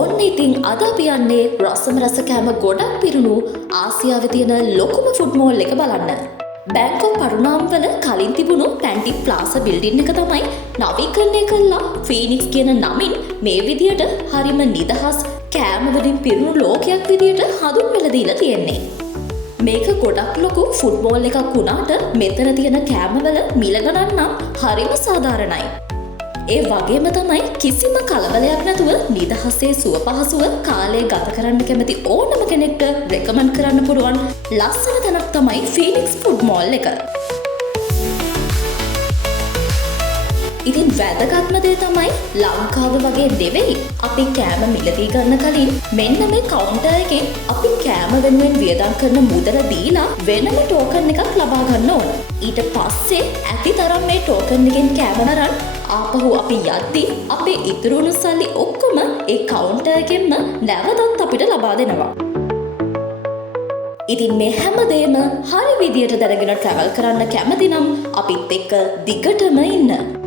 ඔන්න ඉතින් අද අපි යන්නේ රසම රස කෑම ගොඩක් පිරුණු ආසියාවේ තියෙන ලොකුම ෆුඩ් මෝල් එක බලන්න. බැංකොක් පරුණාම්වල කලින් තිබුණු පැන්ටි ප්ලාසා බිල්ඩින් එක තමයි නවීකරණය කළා ෆීනික්ස් කියන නමින් මේ විදියට හරිම නිදහස් කෑම වලින් පිරුණු ලෝකයක් විදියට හඳුන්වලා දීලා තියෙන්නේ. මේක ගොඩක් ලොකු ෆුඩ් මෝල් එකක් වුණාට මෙතන තියෙන කෑමවල මිල ගණන් නම් හරිම සාධාරණයි. ඒ වගේම තමයි කිසිම කලබලයක් නැතුව නිදහසේ සුව පහසුව කාලය ගත කරන්න කැමති ඕනම කෙනෙක්ට රෙකමන්ඩ් කරන්න පුළුවන් ලස්සන තැනක් තමයි ෆීනික්ස් ෆුඩ් මෝල් එක. ඉතින් වැදගත්ම දේ තමයි ලංකාව වගේ නෙවෙයි අපි කෑම මිලදී ගන්න කලින් මෙන්න මේ කවුන්ටර් එකෙන් අපි කෑම වෙනුවෙන් වියදම් කරන මුදල දීලා වෙනම ටෝකන් එකක් ලබා ගන්න ඕන. ඊට පස්සේ ඇති තරම් මේ ටෝකන් එකෙන් කෑම නරන් ආපහු අපි යද්දී අපේ ඉතුරු වුණු සල්ලි ඔක්කොම ඒ කවුන්ටර් එකෙන්ම නැවතත් අපිට ලබා දෙනවා. ඉතින් මේ හැමදේම හරි විදියට දැනගෙන ට්‍රැවල් කරන්න කැමති නම් අපිත් එක්ක දිගටම ඉන්න.